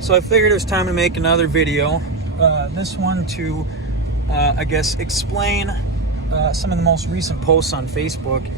So I figured it was time to make another video. This one to, I guess, explain some of the most recent posts on Facebook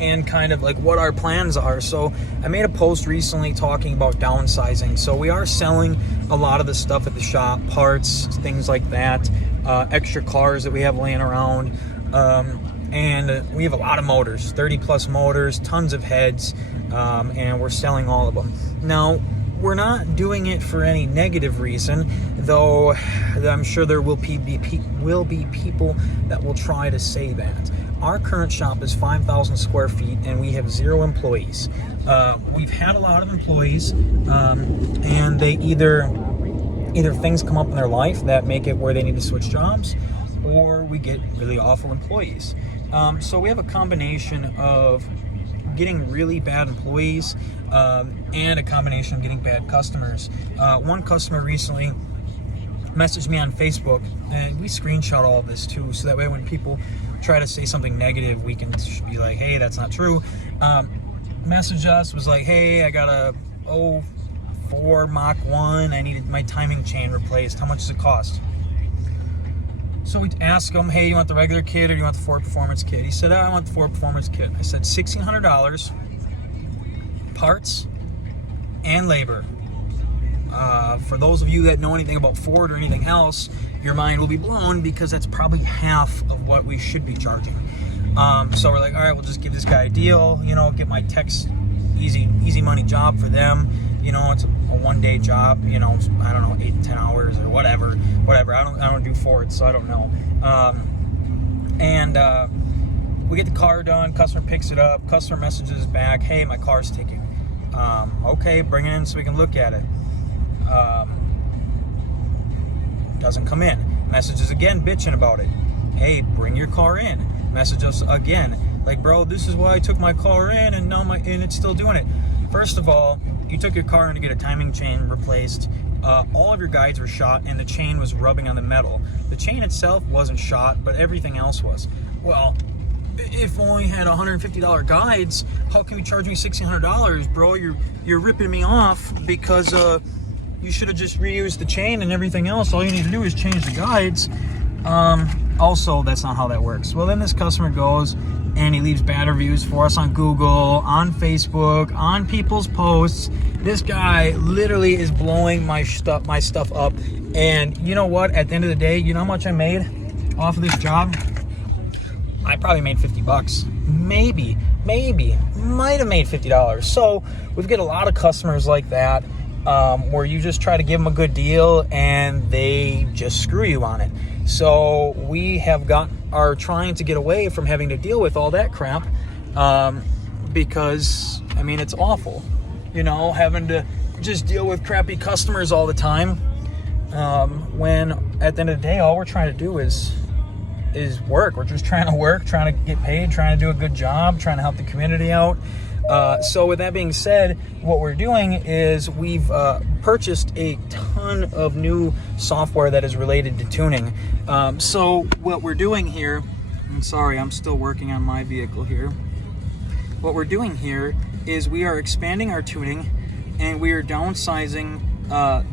and kind of like what our plans are. So I made a post recently talking about downsizing. So we are selling a lot of the stuff at the shop, parts, things like that, extra cars that we have laying around. And we have a lot of motors, 30 plus motors, tons of heads, and we're selling all of them. Now, we're not doing it for any negative reason, though I'm sure there will be people that will try to say that. Our current shop is 5,000 square feet and we have 0 employees. We've had a lot of employees, and they either things come up in their life that make it where they need to switch jobs, or we get really awful employees. So we have a combination of getting really bad employees and a combination of getting bad customers. One customer recently messaged me on Facebook, and we screenshot all of this too, so that way when people try to say something negative, we can be like, hey, that's not true. Message us, was like, hey, I got a 04 Mach 1, I needed my timing chain replaced, how much does it cost? So we asked him, hey, you want the regular kit or do you want the Ford Performance kit? He said, I want the Ford Performance kit. I said, $1,600, parts and labor. For those of you that know anything about Ford or anything else, your mind will be blown because that's probably half of what we should be charging. So we're like, all right, we'll just give this guy a deal, get my techs easy money job for them. It's a one-day job, I don't know, 8 to 10 hours or whatever. I don't do Ford, so I don't know. We get the car done, customer picks it up, customer messages back, hey, my car's taken. Okay, bring it in so we can look at it. Doesn't come in. Messages again, bitching about it. Hey, bring your car in. Message us again. Like, bro, this is why I took my car in and now it's still doing it. First of all, you took your car in to get a timing chain replaced. All of your guides were shot and the chain was rubbing on the metal. The chain itself wasn't shot, but everything else was. Well, if only had $150 guides, how can you charge me $1,600, bro? You're ripping me off because you should have just reused the chain and everything else. All you need to do is change the guides. Also, that's not how that works. Well, then this customer goes and he leaves bad reviews for us on Google, on Facebook, on people's posts. This guy literally is blowing my stuff up. And you know what? At the end of the day, you know how much I made off of this job? I probably made $50. Maybe, might have made $50. So we've got a lot of customers like that, where you just try to give them a good deal and they just screw you on it. So we are trying to get away from having to deal with all that crap, because it's awful, having to just deal with crappy customers all the time, when at the end of the day all we're trying to do is work. We're just trying to work, trying to get paid, trying to do a good job, trying to help the community out. So with that being said, what we're doing is we've purchased a ton of new software that is related to tuning. So what we're doing here, I'm sorry, I'm still working on my vehicle here. What we're doing here is we are expanding our tuning and we are downsizing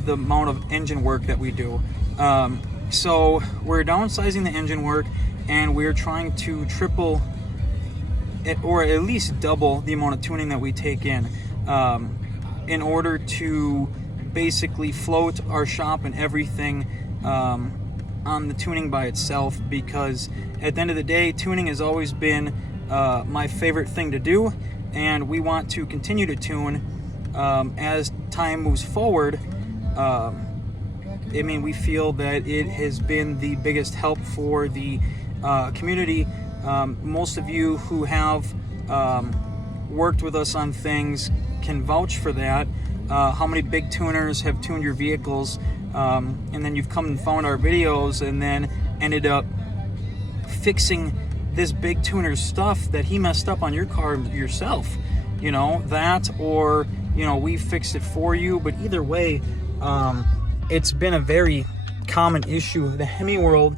the amount of engine work that we do. So we're downsizing the engine work and we're trying to triple or at least double the amount of tuning that we take in order to basically float our shop and everything on the tuning by itself, because at the end of the day, tuning has always been my favorite thing to do, and we want to continue to tune as time moves forward. We feel that it has been the biggest help for the community. Most of you who have worked with us on things can vouch for that. How many big tuners have tuned your vehicles, and then you've come and found our videos and then ended up fixing this big tuner's stuff that he messed up on your car yourself. That, or we fixed it for you. But either way, it's been a very common issue in the Hemi world.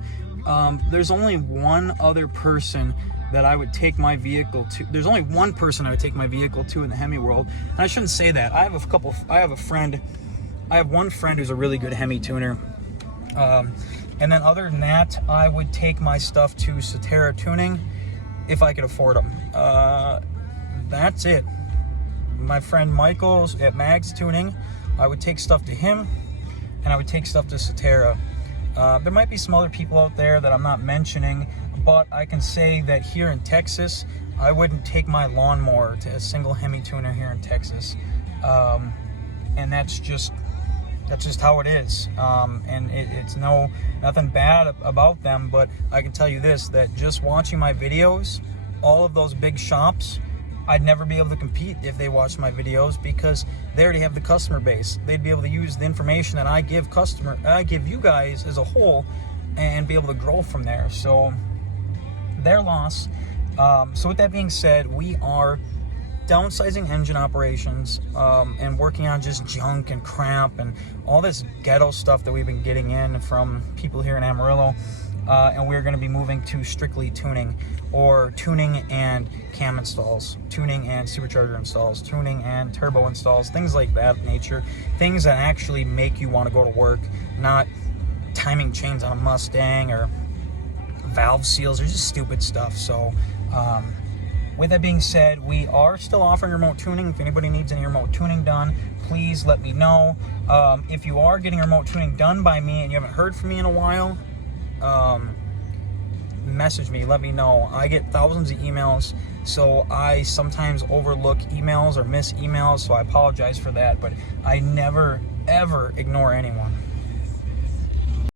There's only one other person that I would take my vehicle to. There's only one person I would take my vehicle to in the Hemi world. And I shouldn't say that. I have one friend who's a really good Hemi tuner. And then other than that, I would take my stuff to Cetera Tuning if I could afford them. That's it. My friend Michael's at Mag's Tuning, I would take stuff to him, and I would take stuff to Cetera. There might be some other people out there that I'm not mentioning, but I can say that here in Texas, I wouldn't take my lawnmower to a single Hemi tuner here in Texas. And that's just how it is. And it's nothing bad about them, but I can tell you this, that just watching my videos, all of those big shops, I'd never be able to compete if they watched my videos, because they already have the customer base. They'd be able to use the information that I give you guys as a whole, and be able to grow from there. So their loss. So with that being said, we are downsizing engine operations, and working on just junk and crap and all this ghetto stuff that we've been getting in from people here in Amarillo. And we're going to be moving to strictly tuning, or tuning and cam installs, tuning and supercharger installs, tuning and turbo installs, things like that nature. Things that actually make you want to go to work, not timing chains on a Mustang or valve seals or just stupid stuff. So with that being said, we are still offering remote tuning. If anybody needs any remote tuning done, please let me know. If you are getting remote tuning done by me and you haven't heard from me in a while, message me, let me know. I get thousands of emails, so I sometimes overlook emails or miss emails, so I apologize for that, but I never ever ignore anyone.